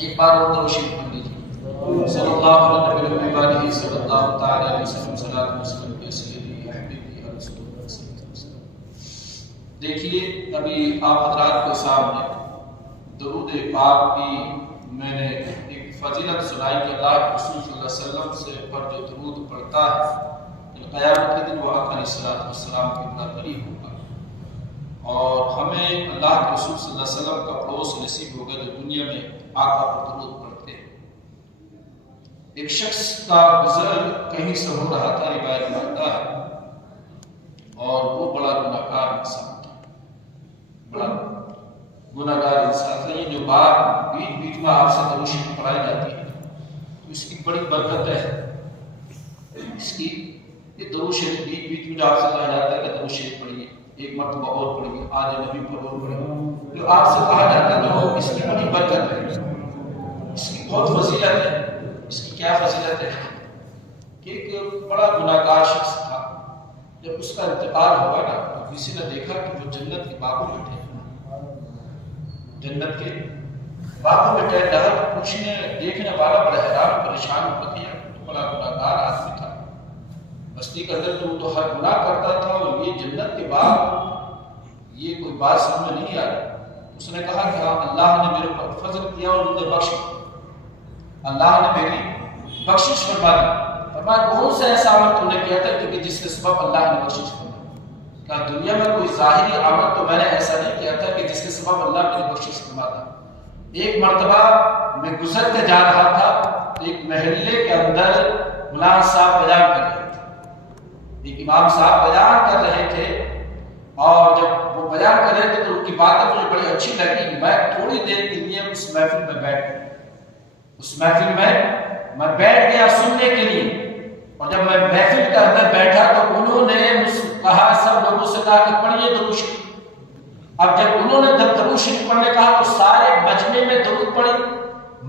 ایک بار اور درود شریف پڑھ لیجیے صلی اللہ علیہ وسلم صلی اللہ تعالی علیہ وسلم صلاۃ وسلم یا سیدی یا حبیبی یا رسول اللہ صلی اللہ علیہ وسلم۔ دیکھیے ابھی آپ حضرات کے سامنے درود پاک کی میں نے ایک فضیلت سنائی کہ اللہ کے رسول صلی اللہ علیہ وسلم سے پر جو درود پڑھتا ہے قیامت کے دن وہ آقا علیہ الصلوۃ والسلام کے بڑا قریب ہوگا، اور ہمیں اللہ کے رسول صلی اللہ علیہ وسلم کا پڑوس نصیب ہوگا جو دنیا میں آقا پر درود پڑھتے ہیں۔ ایک شخص کا گزر کہیں سے ہو رہا تھا، روایت میں آتا ہے، اور وہ بڑا گناہگار انسان تھا، بڑا گناہگار انسان تھا۔ یہ جو بات بیچ بیچ میں آپ سے درود شریف پڑھائی جاتی ہے اس کی بڑی برکت ہے، اس کی یہ درود شریف بیچ بیچ میں جو آپ سے کہا جاتا ہے کہ درود شریف پڑھیے، ایک مرتبہ اور پڑھیے، آج نبی پر اور پڑھیے، جو آپ سے کہا جاتا ہے تو اس کی بڑی برکت ہے، اس کی بہت فضیلت ہے۔ اس کی کیا فضیلت ہے کہ ایک بڑا گناہگار شخص تھا، جب اس کا انتقال ہوا نا تو کسی نے دیکھا کہ وہ جنت کے باغوں میں ٹہل، جنت کے باغوں میں ٹہل رہا، تو پوچھنے دیکھنے والا بڑا حیران پریشان ہو گیا، تو بڑا گناہگار آدمی تھا، بستی کے اندر تو ہر گناہ کرتا تھا، اور یہ جنت کے باغ یہ کوئی بات سمجھ میں نہیں آ رہی۔ اس نے کہا کہ ہاں اللہ نے میرے پر فضل کیا اور مجھے بخش دیا، اللہ نے میری بخشش فرما دی۔ فرمایا کون سا ایسا عمل تم نے کیا تھا کہ جس کے سبب اللہ نے بخشش فرمائی؟ کہا دنیا میں کوئی ظاہری عمل تو میں نے ایسا نہیں کیا تھا کہ جس کے سبب اللہ میری بخشش فرماتا۔ ایک مرتبہ میں گزر کے جا رہا تھا، ایک محلے کے اندر مولانا صاحب بیان کر رہے تھے، ایک امام صاحب بیان کر رہے تھے، اور جب وہ بیان کر رہے تھے تو ان کی باتیں مجھے بڑی اچھی لگی۔ میں تھوڑی دیر کے لیے اس محفل میں بیٹھ گیا، اس محفل میں بیٹھ گیا سننے کے لیے، اور جب میں محفل کے اندر بیٹھا تو انہوں نے مجھ سے کہا، سب لوگوں سے کہا کہ پڑھیے درود شریف۔ اب جب انہوں نے درود شریف پڑھنے کہا تو سارے مجمع میں درود پڑھی،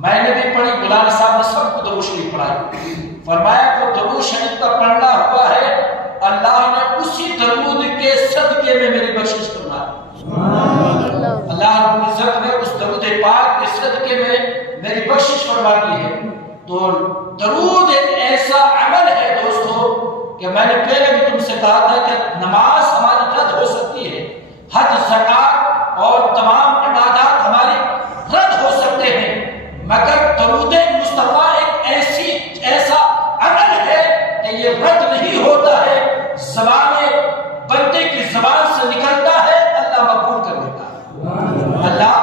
میں نے بھی پڑھی، مولانا صاحب نے سب کو درود شریف پڑھائی۔ فرمایا کہ درود شریف کا پڑھنا ہوا ہے، اللہ نے اسی درود کے صدقے میں میری بخشش فرمائی۔ اللہ رب العزت نے اس درود پاک کے صدقے میں میری بخشش فرما دی ہے۔ تو درود ایک ایسا عمل ہے دوستو کہ میں نے پہلے بھی تم سے کہا تھا کہ نماز ہماری رد ہو سکتی ہے، حج، زکات اور تمام عبادات ہماری رد ہو سکتے ہیں، مگر درود مصطفیٰ ایک ایسا عمل ہے کہ یہ رد نہیں ہوتا ہے، زبان بندے کی زبان سے نکلتا ہے، اللہ مقبول کر لیتا ہے، اللہ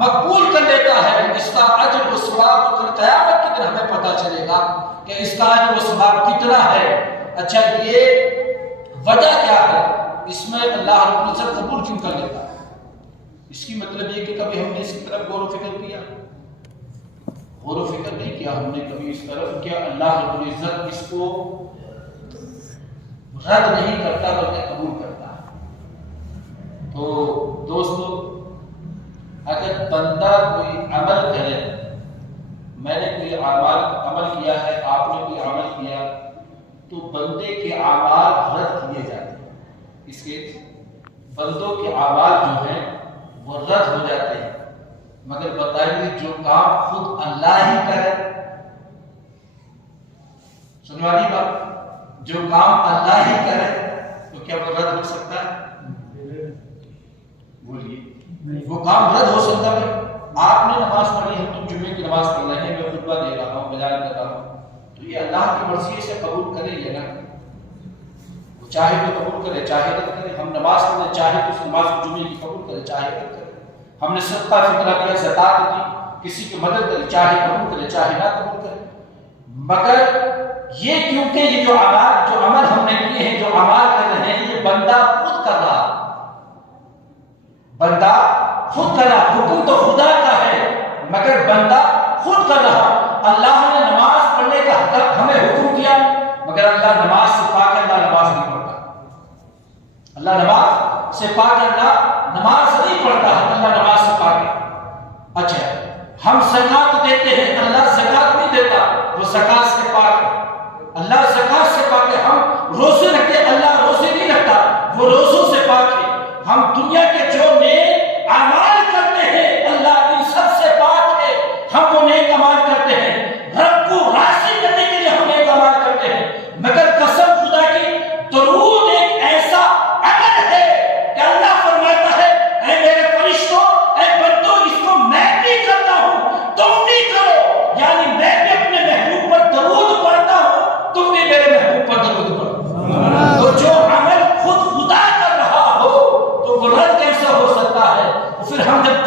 مقبول کر لیتا ہے۔ اس کا اجر و ثواب قیامت کے دن ہمیں پتہ چلے گا کہ اس کا اجر و ثواب کتنا ہے۔ اچھا یہ وجہ کیا ہے اس میں اللہ رب العزت قبول کیوں کر لیتا ہے؟ اس کی مطلب یہ کہ کبھی ہم نے اس کی طرف غور و فکر کیا؟ غور و فکر نہیں کیا ہم نے کبھی اس طرف، کیا اللہ رب العزت اس کو رد نہیں کرتا بلکہ قبول کرتا ہے۔ تو دوستو اگر بندہ کوئی عمل کرے، میں نے کوئی عمل کیا ہے، آپ نے کوئی عمل کیا، تو بندے کے اعمال رد کیے جاتے ہیں، اس کے بندوں کے اعمال جو ہیں وہ رد ہو جاتے ہیں، مگر بتائیے جو کام خود اللہ ہی کرے، سننے والی بات، جو کام اللہ ہی کرے تو کیا وہ رد ہو سکتا ہے؟ بولیے، وہ کام رد ہو سکتا ہے؟ آپ نے نماز پڑھی، ہم تم جمعے کی نماز پڑھ رہے ہیں، میں خطبہ دے رہا ہوں، بیان کر رہا ہوں، تو یہ اللہ کی مرضی سے قبول کرے یا نہ؟ وہ چاہے تو قبول کرے، چاہے نہ کرے۔ ہم نماز پڑھیں، چاہے تو اس نماز کو جمعے کی قبول کرے، چاہے نہ کرے۔ ہم نے صدقہ فطرہ کیا، زکات دی، کسی کی مدد کری، چاہے قبول کرے چاہے نہ قبول کرے، مگر یہ کیونکہ یہ جو عمل ہم نے کیے ہیں، جو اعمال کر رہے ہیں، یہ بندہ خود کر رہا، بندہ خود کر رہا، حکم تو خدا کا ہے مگر بندہ خود کر رہا۔ اللہ نے نماز پڑھنے کا ہمیں حکم کیا، مگر اللہ نماز سے پاک ہے، اللہ نماز نہیں پڑھتا، اللہ نماز سے پاک ہے، اللہ نماز نہیں پڑھتا، اللہ نماز سے پاک ہے۔ اچھا ہم زکات دیتے ہیں، اللہ زکات نہیں دیتا، وہ زکات سے پاک ہے، اللہ زکات سے پاک ہے۔ ہم روزے رکھتے ہیں، اللہ روزے نہیں رکھتا، وہ روزوں سے پاک ہے۔ ہم دنیا کے جو نیک اعمال کرتے ہیں، اللہ ان سب سے پاک ہے، ہم وہ نیک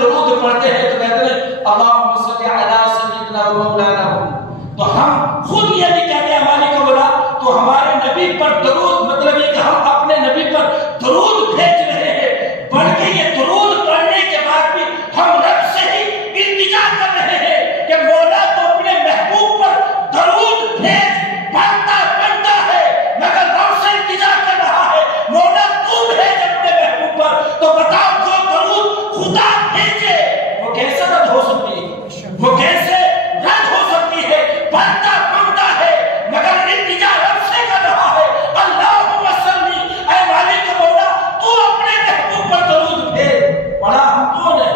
درود پڑھتے ہیں تو کہتے ہیں اللہم صلی علی سیدنا و مولانا محمد. تو ہم خود یہ نہیں کہتے ہماری قولا تو ہمارے نبی پر درود مطلب یہ کہ ہم اپنے نبی پر درود بھیج رہے ہیں، بلکہ یہ درود پڑھنے کے بعد بھی ہم رب سے ہی التجا کر رہے ہیں کہ مولا تو اپنے محبوب پر درود بھیج. بنتا بنتا ہے مگر رب سے التجا کر رہا ہے مولا تو بھیج اپنے محبوب پر. تو بتاؤ جو درود خدا بھیجے وہ کیسے رد ہو سکتی ہے؟ وہ کیسے رد ہو سکتی ہے؟ بنتا بنتا ہے مگر التجا رب سے کر رہا ہے. اللہم صلی اے مالک مولا تو اپنے محبوب پر درود بھیج. پڑھا ہم تو نے،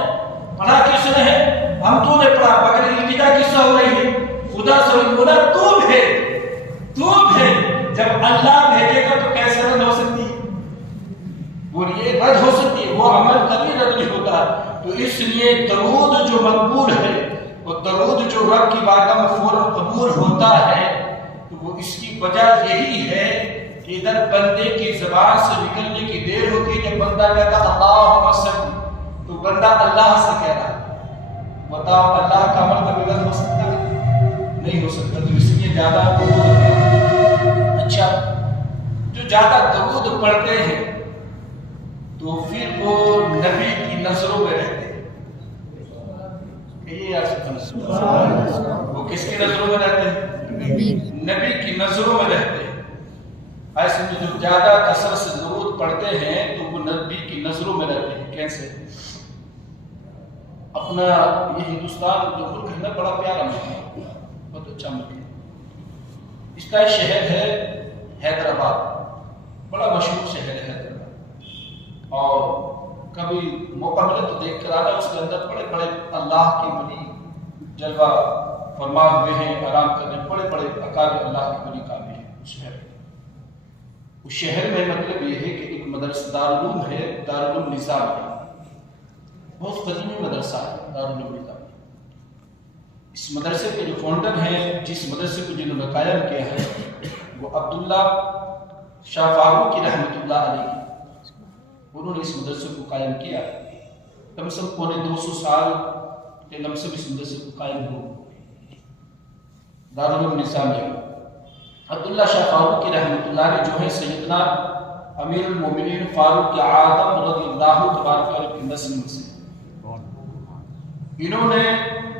پڑھا کس نے ہے؟ ہم تو نے پڑھا مگر التجا کس سے ہو رہی ہے؟ خدا سے. مولا تو بھیج، تو بھیج. جب اللہ بھیجے گا تو کیسے رد ہو سکتی ہے؟ بولیے رد ہو سکتی ہے؟ وہ عمل کبھی رد نہیں ہوتا. تو اس لیے درود جو مقبول ہے، وہ درود جو رب کی بارگاہ میں فوراً قبول ہوتا ہے، تو وہ اس کی وجہ یہی ہے کہ ادھر بندے کی زبان سے نکلنے کی دیر ہوتی ہے. جب بندہ کہتا اللہم صلی تو بندہ اللہ سے کہہ رہا ہے. بتاؤ اللہ کا عمل کبھی رد ہو سکتا ہے؟ نہیں ہو سکتا. تو اس لیے زیادہ درود. اچھا، جو زیادہ درود پڑھتے ہیں تو پھر وہ نبی کی نظروں میں رہتے ہیں. وہ کس کی نظروں میں رہتے ہیں؟ نبی کی نظروں میں رہتے ہیں. ایسے جو زیادہ کثرت سے درود پڑھتے ہیں تو وہ نبی کی نظروں میں رہتے ہیں. کیسے؟ اپنا یہ ہندوستان جو ملک ہے نا بڑا پیارا ملک ہے، بہت اچھا ملک ہے. اس کا ایک شہر ہے حیدرآباد، بڑا مشہور شہر ہے حیدرآباد. اور کبھی موقع ملے تو دیکھ کر آنا. اس کے اندر بڑے بڑے اللہ کے ولی جلوہ فرما ہوئے ہیں، آرام کرنے بڑے بڑے اکابر اللہ کے ولی کامل ہیں اس شہر میں. مطلب یہ ہے کہ ایک مدرسہ دارالعلوم ہے، دارالعلوم نظام ہے. بہت قدیمی مدرسہ ہے دارالعلوم نظام. اس مدرسے کے جو فاؤنڈر ہیں، جس مدرسے کو جنہوں نے قائم کیا ہے، وہ عبداللہ شاہ فاروقی رحمۃ اللہ علیہ. انہوں نے اس مدرسے کو قائم کیا. کم سے کم پونے 200 سال کے لم سم اس مدرسے کو قائم ہو. دارالعلوم نظامیہ عبداللہ شاہ فاروقی رحمۃ اللہ علیہ جو ہے سیدنا امیر المومنین فاروق اعظم رضی اللہ تبارک عنہ کی نسل میں سے. انہوں نے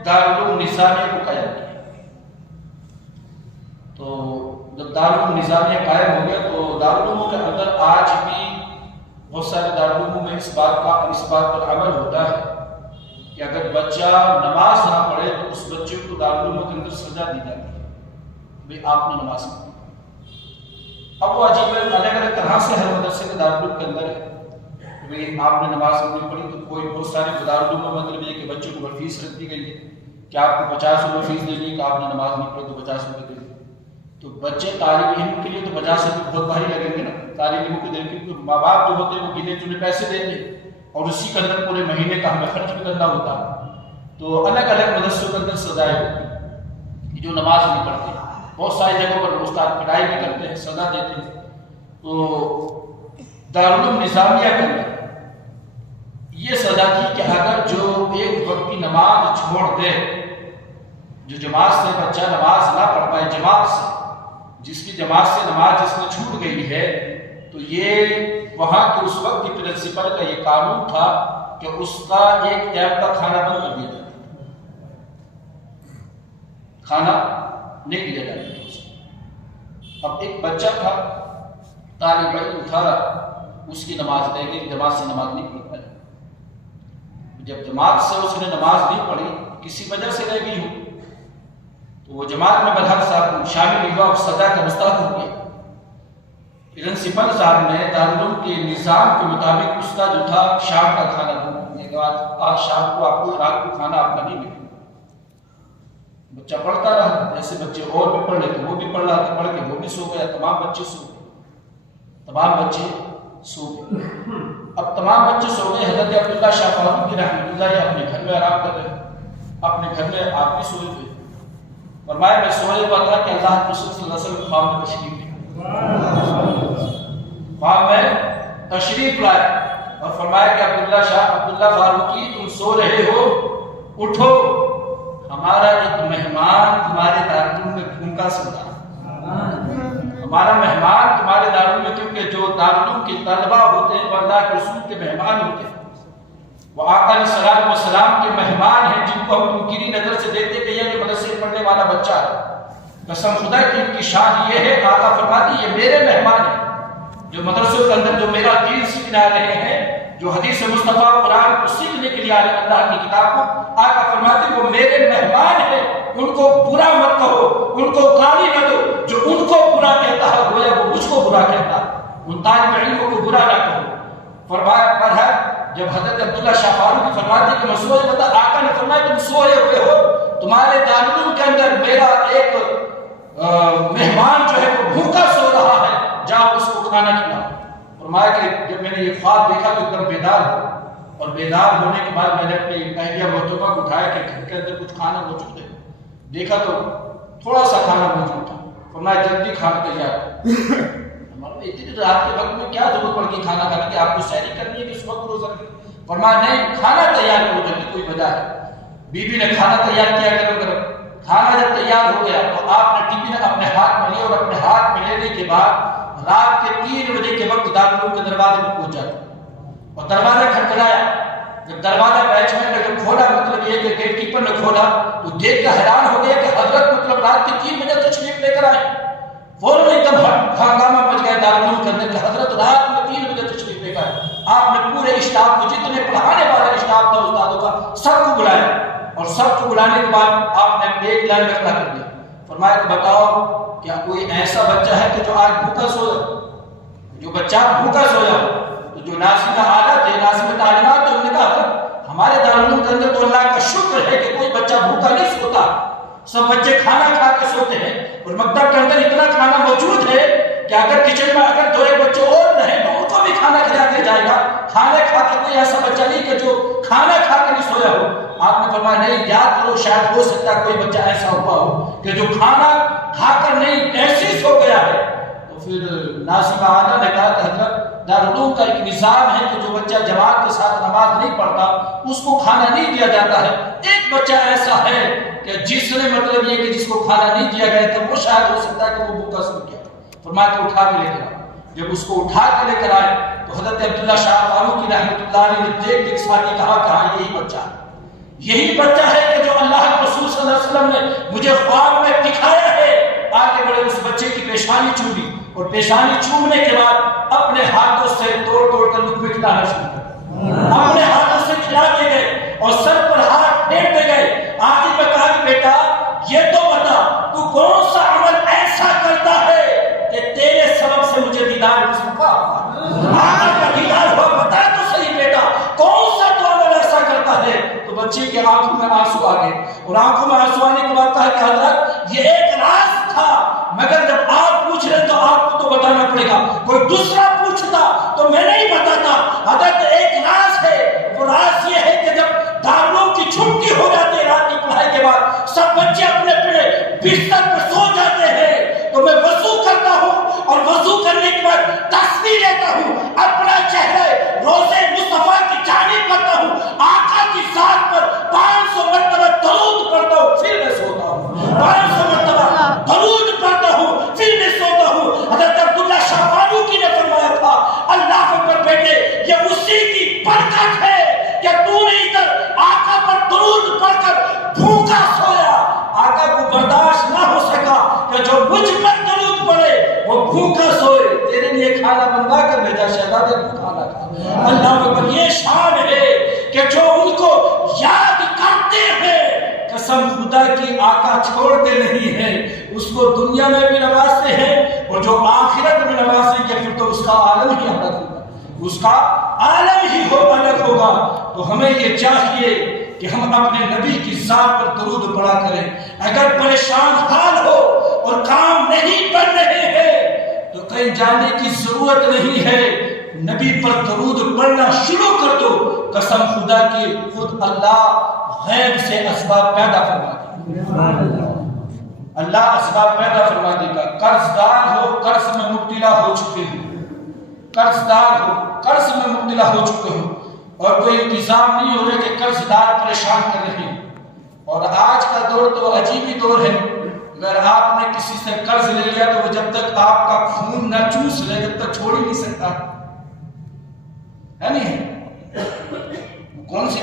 دارالعلوم نظامیہ کو قائم کیا. تو جب دارالعلوم نظامیہ قائم ہو گیا تو دارالعلوم کے اندر آج بھی بہت سارے دارالعلوم میں اس بات پر عمل ہوتا ہے کہ اگر بچہ نماز نہ پڑھے تو اس بچے کو دارالعلوم کے اندر سزا دی جاتی ہے، بھئی آپ نے نماز نہیں پڑھی. اب وہ عجیب ہے، الگ الگ طرح سے ہر مدرسے کے دارالعلوم کے اندر ہے کہ بھئی آپ نے نماز نہیں پڑھی. تو کوئی بہت سارے دارالعلوم میں مطلب یہ کہ بچوں کو فیس رکھ دی گئی ہے کہ آپ کو 50 روپے فیس دینی کہ آپ نے نماز نہیں پڑھی تو 50 روپے دیں. تو بچے طالب علم کے لیے تو 50 روپے بہت بھاری لگیں گے نا. طالب علم کو دینے کے ماں باپ جو ہوتے ہیں وہ گنے چنے پیسے دیتے اور اسی کے اندر پورے مہینے کا ہمیں خرچ بھی کرنا ہوتا. تو الگ الگ مدرسوں کے اندر سزائیں ہوتی جو نماز نہیں پڑھتے. بہت ساری جگہوں پر استاد پڑھائی بھی کرتے ہیں، سزا دیتے ہیں. تو دارالعلوم نظامیہ کے اندر یہ سزا تھی کہ اگر جو ایک وقت کی نماز چھوڑ دے، جو جماعت سے بچہ نماز نہ پڑھ پائے، جماعت سے جس کی جماعت سے نماز جس میں چھوٹ گئی ہے، تو یہ وہاں کے اس وقت کی پرنسپل کا یہ قانون تھا کہ اس کا ایک ٹائم کا کھانا بند کر دیا جاتا، کھانا نہیں دیا جاتا. اب ایک بچہ تھا، طالب علم تھا، اس کی نماز رہ گئی، جماعت سے نماز نہیں پڑھ پائی. جب جماعت سے اس نے نماز نہیں پڑھی، کسی وجہ سے رہ گئی ہو، تو وہ جماعت میں بدحق صاحب شامل ہوا اور سزا کا مستحق ہو گیا. پرنسپل صاحب نے دارالعلوم کے نظام کے مطابق اس کا جو تھا شام کا کھانا دیا کہ آج شام کو آپ کو رات کو کھانا آپ کا نہیں ملے. بچہ پڑھتا رہا، جیسے بچے اور بھی پڑھ لیتے وہ بھی پڑھ رہا تھا، پڑھ کے وہ بھی سو گیا. تمام بچے سو گئے. اب تمام بچے سو گئے. حضرت عبداللہ شاہ فاروقی رحمۃ اللہ علیہ اپنے گھر میں آرام کر رہے ہیں. اپنے گھر میں آپ بھی سوئے تھے. فرمایا میں سوئے ہوا تھا کہ اللہ کے رسول صلی اللہ علیہ وسلم خواب میں تشریف لائے. اور فرمایا کہ عبداللہ فاروقی تم سو رہے ہو، اٹھو، ہمارا ایک مہمان تمہارے دارالعلوم میں بھوکا سو رہا ہے۔ ہمارا مہمان تمہارے دارالعلوم میں، کیونکہ جو دارالعلوم کے طلبہ ہوتے ہیں وہ اللہ کے رسول کے مہمان ہوتے ہیں، وہ آقا علیہ الصلوۃ والسلام کے مہمان ہیں، جن کو ہم منکری نظر سے دیکھتے کہ یہ مدرسے پڑھنے والا بچہ ہے۔ قسم خدا کی ان کی شان یہ ہے، آقا فرماتی یہ میرے مہمان ہیں جو مدرسوں کے اندر جو میرا دین سیکھنے آ رہے ہیں، جو حدیث مصطفیٰ قرآن کو سیکھنے کے لیے آ رہے ہیں، اللہ کی کتاب کو، آقا فرماتے وہ میرے مہمان ہیں، ان کو برا مت کہو، ان کو گالی نہ دو، جو ان کو برا کہتا ہے گویا وہ مجھ کو برا کہتا ہے، ان طالب علموں کو برا نہ کہو۔ فرمایا پر ہے جب حضرت عبداللہ شاہ فاروقی فرماتے کہ میں سوئے بتا، آقا نے فرمایا تم سوئے ہوئے ہو، تمہارے دارالعلوم کے اندر میرا ایک مہمان جو ہے وہ بھوکا سو رہا ہے، جاؤ اس کو کھانا کھلاؤ۔ فرمایا کہ جب میں نے یہ خواب دیکھا تو ایک دم بیدار ہوا، اور بیدار ہونے کے بعد میں نے اپنی اہلیہ محترمہ کو اٹھایا کہ گھر کے اندر کچھ کھانا موجود ہے، دیکھا تو تھوڑا سا کھانا موجود تھا۔ فرمایا جلدی کھانا تیار کرو۔ ہمارے اتنی رات کے وقت میں کیا ضرورت پڑ گئی کھانا کھانے کی، آپ کو سحری کرنی ہے کہ اس وقت روزہ رکھیں؟ فرمایا نہیں، کھانا تیار کرو جلدی، کوئی وجہ ہے۔ بیوی نے کھانا تیار کیا گرم گرم، کھانا جب تیار ہو گیا تو آپ نے ٹفن اپنے ہاتھ میں لیا، اور اپنے ہاتھ میں لینے کے بعد رات کے 3 بجے کے وقت دارالعلوم کے دروازے میں پہنچا اور دروازہ کھٹکھٹایا۔ جب دروازہ بیچ میں نے جب کھولا، مطلب یہ کہ گیٹ کیپر نے کھولا، تو دیکھ کر حیران ہو گیا کہ حضرت مطلب رات کے 3 بجے تشریف لے کر آئے۔ فوراً ایک دم ہنگامہ مچ گیا دارالعلوم کے اندر کہ حضرت رات میں 3 بجے تشریف لے کر آئے۔ آپ نے پورے اسٹاف کو، جتنے پڑھانے والا اسٹاف تھا استادوں کا، سب کو بلایا، اور سب کو بلانے کے بعد آپ نے ایک لائن میں کھڑا کر دیا۔ فرمایا کہ بتاؤ کیا کوئی ایسا بچہ ہے کہ جو آج بھوکا سویا، جو بچہ بھوکا سویا؟ تو جو ناظم اعلیٰ تھے، ناظم تعلیمات تھے، انہوں نے کہا ہمارے دارالعلوم کے اندر تو اللہ کا شکر ہے کہ کوئی بچہ بھوکا نہیں سوتا، سب بچے کھانا کھا کے سوتے ہیں، اور مکتب کے اندر اتنا کھانا موجود ہے کہ اگر کچن میں اگر 2 بچے اور رہیں تو ان کو بھی کھانا کھلا دیا جائے گا۔ کھانا کھا کے کوئی ایسا بچہ نہیں کہ جو کھانا کھا کے نہیں سویا ہو۔ آپ نے فرمایا نہیں، یاد کرو شاید ہو سکتا ہے کوئی بچہ ایسا ہوا ہو کہ جو کھانا کھا کر نہیں ایسے سو گیا ہے۔ تو پھر ناظم اعلیٰ نے کہا کہ حضرت دارالعلوم کا ایک نظام ہے کہ جو بچہ جماعت کے ساتھ نماز نہیں پڑھتا اس کو کھانا نہیں دیا جاتا ہے۔ ایک بچہ ایسا ہے کہ جس نے مطلب یہ کہ جس کو کھانا نہیں دیا گیا تھا، وہ شاید ہو سکتا ہے کہ وہ بھوکا سو گیا۔ فرمایا کہ اٹھا کے لے کر آئے۔ جب اس کو اٹھا کے لے کر آئے تو حضرت عبداللہ شاہ فاروقی رحمۃ اللہ علیہ نے دیکھ دیکھ ساتھ کہا یہی بچہ ہے، یہی بچہ ہے کہ جو اللہ کے رسول صلی اللہ علیہ وسلم نے مجھے خواب میں دکھایا ہے۔ آگے بڑے اس بچے کی پیشانی چومی، اور پیشانی چومنے کے بعد اپنے ہاتھوں سے توڑ توڑ کر لقمے کھلانا شروع کر، اپنے ہاتھوں سے کھلا دے گئے اور سر پر ہاتھ پھیر دے گئے۔ آخر میں کہا کہ بیٹا یہ تو بتا تو کون سا عمل ایسا کرتا ہے کہ تیرے سبب سے مجھے دیدار مصطفیٰ آقا کا دیدار ہو، بتا تو صحیح بیٹا کون سا تو عمل ایسا کرتا ہے۔ تو بچے کی آنکھوں میں آنسو آ گئے، اور آنکھوں میں آنسو آنے کے بعد کہا کہ حضرت یہ ایک راز تھا، مگر جب آپ پوچھ رہے تو آپ کو تو بتانا پڑے گا، کوئی دوسرا پوچھتا تو میں نہیں بتاتا۔ حضرت ایک راز ہے، وہ راز یہ ہے کہ جب دارالعلوم کی چھٹی ہو جاتی ہے رات کی پڑھائی کے بعد، سب بچے اپنے اپنے بستر پر سو جاتے ہیں، تو میں وضو کرتا ہوں، اور وضو کرنے کے بعد تصویر لیتا ہوں، اپنا چہرے روزے مصطفیٰ کی جانب کرتا ہوں، آقا کی ذات پر 500 مرتبہ درود پڑھتا ہوں، پھر میں سوتا ہوں، 500 مرتبہ درود پڑھتا ہوں، پھر میں سوتا ہوں۔ حضرت عبداللہ شاہ فاروقی نے فرمایا تھا اللہ اکبر بیٹے یہ اسی کی برکت ہے کہ تو نے ادھر آقا پر درود پڑھ کر بھوکا سویا، آقا کو برداشت نہ ہو سکا کہ جو مجھ پر درود پڑے وہ بھوکا سوئے، تیرے لیے کھانا بنوا کر بھیجا، شہزادے کو کھانا کھا۔ اللہ اکبر، یہ شان ہے کہ جو ان کو یاد کرتے ہیں، قسم خدا کی آقا چھوڑتے نہیں ہیں، اس کو دنیا میں بھی نوازتے ہیں، اور جو آخرت میں نوازیں گے پھر تو اس کا عالم ہی الگ ہوگا، اس کا عالم ہی الگ ہوگا۔ تو ہمیں یہ چاہیے کہ ہم اپنے نبی کی ذات پر درود پڑھا کریں۔ اگر پریشان حال ہو اور کام نہیں کر رہے ہیں تو کہیں جانے کی ضرورت نہیں ہے، نبی پر درود پڑھنا شروع کر دو، قسم خدا کی خود اللہ غیب سے اسباب پیدا فرما دے گا، اللہ اسباب پیدا فرما دے گا۔ قرض دار ہو، قرض میں مبتلا ہو چکے ہو، قرض دار ہو، قرض میں مبتلا ہو چکے ہو اور کوئی انتظام نہیں ہو رہا کہ قرض دار پریشان کر رہے ہیں. اور آج کا دور تو عجیب ہی دور ہے. اگر آپ نے کسی سے قرض لے لیا تو وہ جب تک آپ کا خون نہ چوس لے جب تک چھوڑ ہی نہیں سکتا ہے. نہیں کون سی